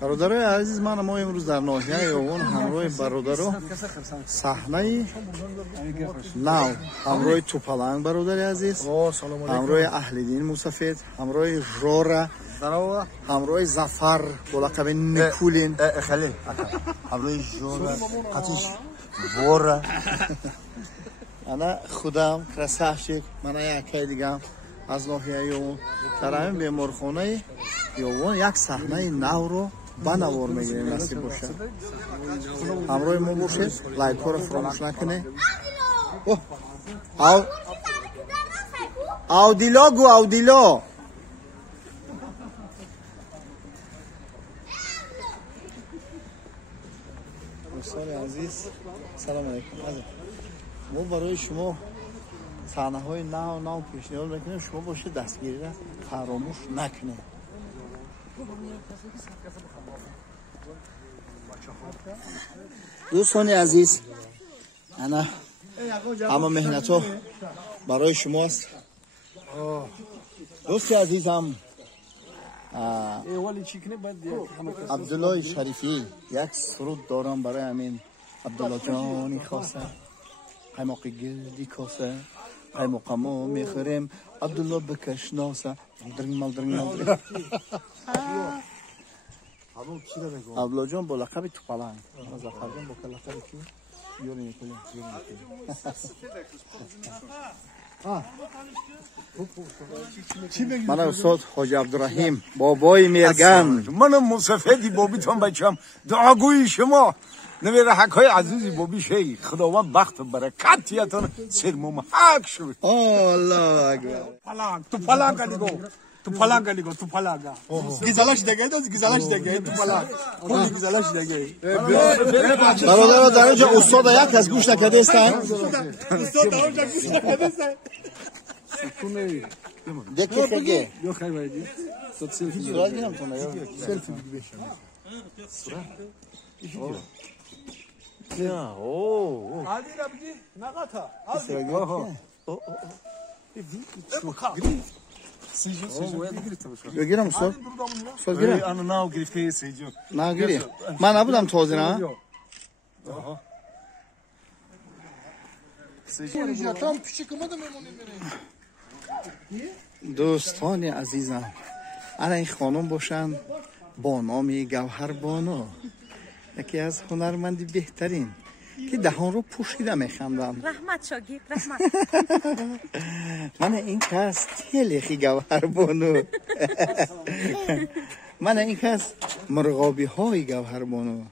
برادرای عزیز من ما امروز در ناحیه یوان همراه برادرو صحنه نو همراه توپلنگ برادر عزیز همراه اهل‌دین موسفید همراه ژورا همراه ظفر با لقب نیکولین خلیل همراه ژورا قطیش ورا انا خودم کرساشک من یکی دیگه از ناحیه یوان در همین بیمارخانه یوان یک صحنه نو رو بنوار میگیریم نصیب باشه همراه ما باشید لایک ها رو فراموش نکنه اودیلا گو اودیلا دوستان عزیز سلام علیکم ما برای شما صحنه های نو پیشنهاد میکنیم شما باشید دستگیری را فراموش نکنید دوستان عزیز انا اما مهنت ها برای شماست دوست عزیزم عبدالله شریفی یک سرود دارم برای همین عبدالله جانی خواسته قیماق گردی کاسه قیماق ما میخوریم عبدالله بکش ناسه مالدرنگ عبدالله جان با لقب توپلنگ ظفر جان با لقب کی یوری نیکولین من استاد حاج عبدالرحیم بابای میرگن من مصفدی بابیتان بچم دعاگوی شما نمیره حقای عزیزی بابی شیخ خداوند بخت و برکتیتان سرموم حق شد الله اکبر تو پلنگ گلیگو تو پلنگ گلیگو تو پلنگ گیزالش دگه داد گیزالش دگه تو پلنگ خودی گیزالش دگه برادر در اینجا استاد یک از گوش نکرده استن استاد اونجا گوش نکرده است دکی خگه Yok hayır. Tut selfie. صورت گیرم کنه Selfie gibi. عادی ربگی نقاطه گیرم استاد استاد گیرم انا ناو گرفته سیجو نه گیری من نبودم تازه نه Tam küçük ama da memnunum. دوستان عزیزم انا این خانم باشن با نام گوهر بانو یکی از هنرمندی بهترین که دهان رو پوشیده میخندم رحمت شاگرد رحمت من این کس تیلخی گوهر بانو من این کس مرغابی های گوهر بانو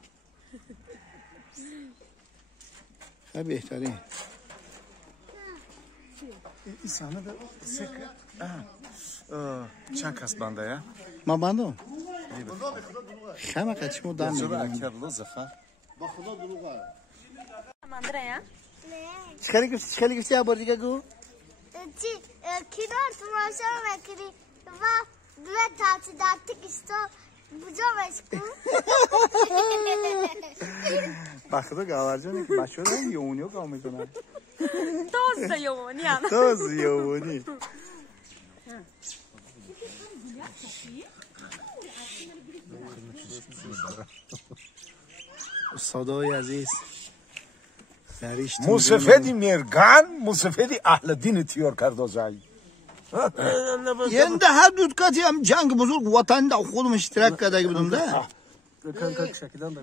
خیلی بهترین این صحنه ده چند کس بنده یا؟ ما بندم خیلی قچمو دم جور میگم اکرلو زفر با خدا دروغه مندره یا چه خیلی گفتی بار دیگه گو کنار تماشا میکنی و دو تاتی دارتی کشتا بجا مشکو با خدا گوهر جانی که بچه ها دارن یونیو کام میکنن توز یوانی هم توز یونی استادای عزیز مصفدی میرگن مصفدی اهل دین تیار کرده زایی ینده هر دودکاتی هم جنگ بزرگ وطن دا خودم اشتراک کرده بودم ده Kanka şekilden de.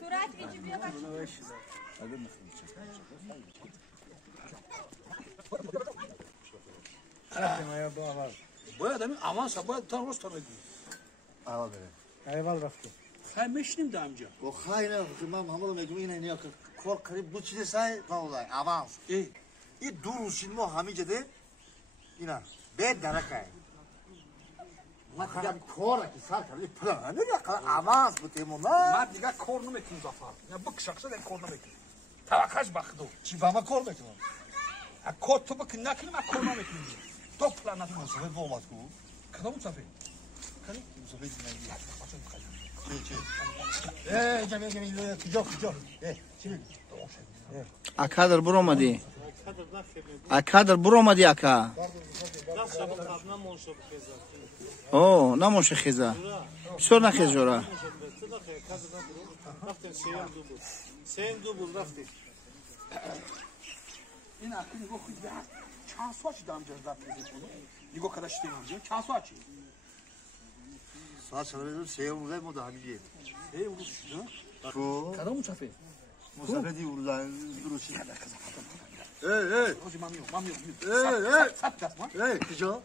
صورت ویجی بیا باید همین avans باید tam roz tanıdı. Eyvallah rafti. Meşnim de amca. و خیلی من همون میگم این اینیا که کار قریب بود چیزی سای والله avans این دو روز شد ما همینجا ده اینا به درکه ما دیگه کار که سر کردی پلان دیگه avans بودیم ما Ben diğer kornu mekin Zafer. Ya bak şaksa ben kornu mekin. Tavakaş baktı. چی با ما کار میکنم Kod tu bakın ne kılma kornu mekin. Topla nasıl? مصطفی بابات کو Kadın Mustafa. مصطفی جمعی کجا اکا در برو آمدی اکا در برو آمدی اکا اوه نموشه خیزه چطور نخیز جورا این اخی نگاه خود به چند ساعت دارم جذب میکنم نگاه کداش دیدم چند ساعت چی ساعت شده سه روزه ما دهمیه سه روز تو کدام مصافه مسافه دی روزه درستی کجا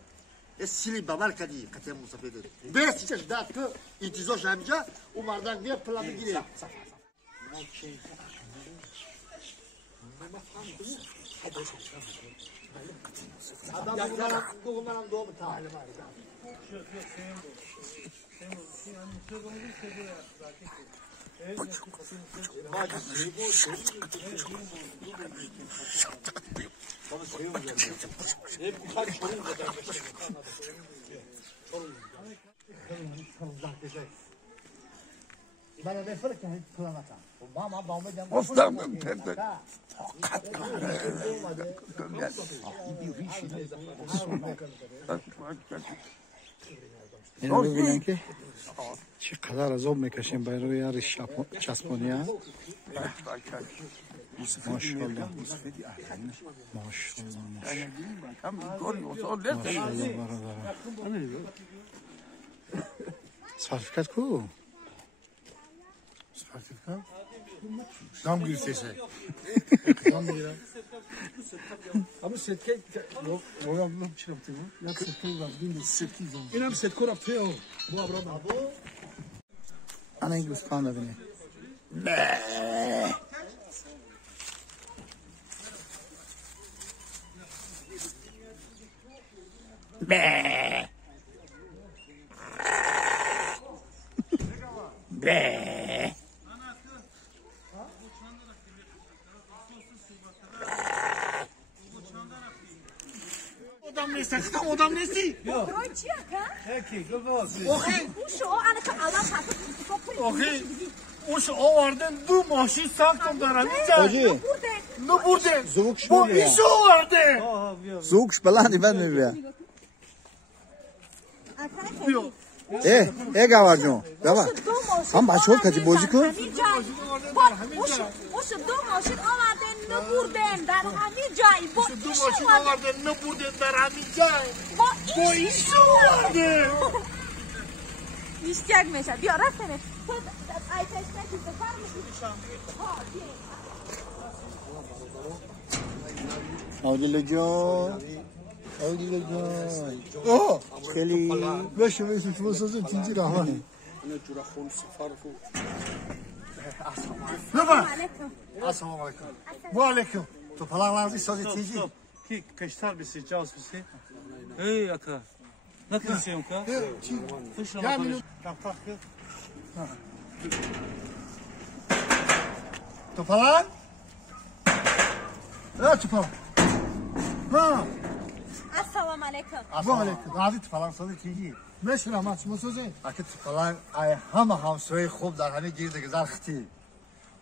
سیلی بابر کدی قطعه مسافه داری بس چیش داد که انتظارش همینجا او مردان بیا پلا میگیره بله بفرق کنید پلانتا ما با اومدم افتادم اینو ببینن که چقدر از آب میکشیم برای روی چسبانی ها ماشاءالله ماشاءالله برادرم سرفیکت کو سرتیفیکات دام گیرسیشه دام میگیرم Ama setke yok. Oyandım çıraktım. Ya setke var. Gün setke zon. İnam setke raptı o. Bu abrama. انا این گوسفند ببینید odam nesi? Roçiyaka. Peki, gavaz. Şu o ana ka Allah takıp Ohi, uş o vardı du maşin saktım daramayacağım. Hacı Ne burada? Zuvuk Bu şmöyle iş o vardı. Zuvuk şbelani ben mi ya گوارجون گوار هم بچه ها کتی بازی کن o şu dom maşin avardı ne buradan در همین جایی با Du maşin o vardı ne burada daramayacağım. Bu iş o vardı. İstiyag mesela bir ara seni ayteşte ki var mısın? عادل جان عادل جان اوه خیلی Beş yıl için bu sözün ikinci rahmanı. Ne var? Assalamu alaikum. Bu aleyküm. Topalarınızı söz ikinci. Ki kaçtar birisi, caus birisi. Hey aka. Ne kılıyorsun ka? Ya minum. Topalar. Evet topalar. Ha. Assalamu alaikum. Assalamu alaikum. Razı topalar söz ikinci. Mesela maçma sözü. Akit topalar ay ham söyle خوب در همه گیر گذار ختی.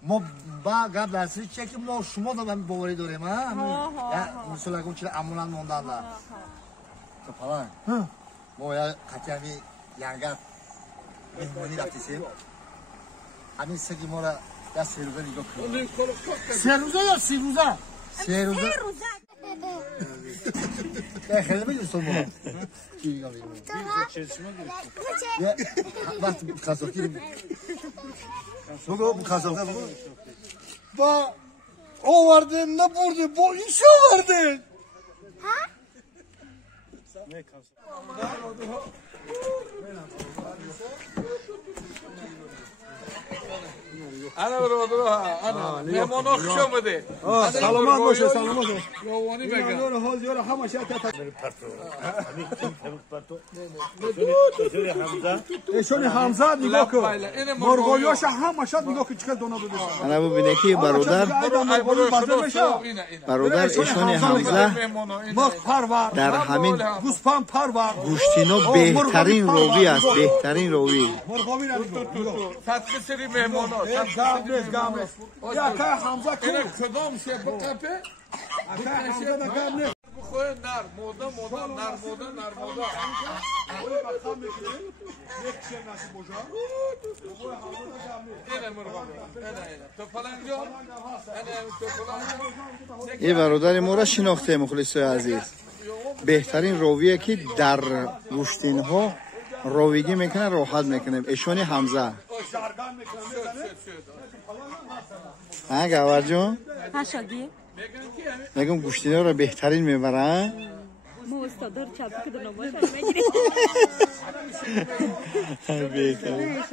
ما با قبل از چه که ما شما دا من باوری داریم ها یا مثلا اون چیز امونان موندن تو پلان ما یا قطعی یانگات مهمونی رفتیم همین سگی ما را یا سه روزه نگاه کنیم سه روزه یا سی روزه سه روزه ya خیلی میگوستم ما چی میگم ya وقتی کاسو گیریم bu kazandı bu. Ba o vardı ne burada bu iş o vardı. Ha? Ne kazandı? Ana برو انا مهمون خوش اومده سلامت باشه سلامت باشه. روانی بگم یارو حال یارو همه شات تا. ایشون حمزه نگاه کن. مرغویاش همه شات نگاه کن چقدر دونا داده. انا ببینه که برادر ایشون حمزه مخ پرور در همین گوسفند پرور گوشتینو بهترین راوی است بهترین راوی مرغوی نگاه. tatlı seri mehmonu گامس گامس. یا که حمزه Yine کو. kıdom şey bu kapı که حمزه گامس. بخواه نر مودا نر مودا اینه مرغام اینه تو فلانجا اینه تو فلانجا این برادر ما را شناخته مخلص عزیز. بهترین راویه که در گوشتین ها راویگی میکنه راحت میکنه. ایشونی حمزه. ها گاور جون؟ هاشاگی میگم گوشتین ها را بهترین میبرن. مو استادر چاپ که دنو باشه میگیری. بهترین.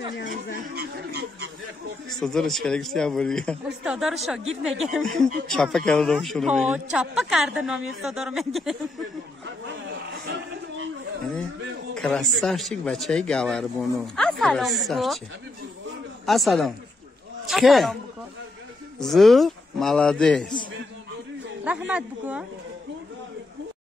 استادر چیکار گشتی آوردی؟ استادر شاگرد میگم. چاپا کردم شونو ها میگم. چاپا کردن نامی استادر میگم. Красавчик бачаи гаварбону. Ассалом. Ассалом. Чхе? Зур, молодец. Rahmat buku.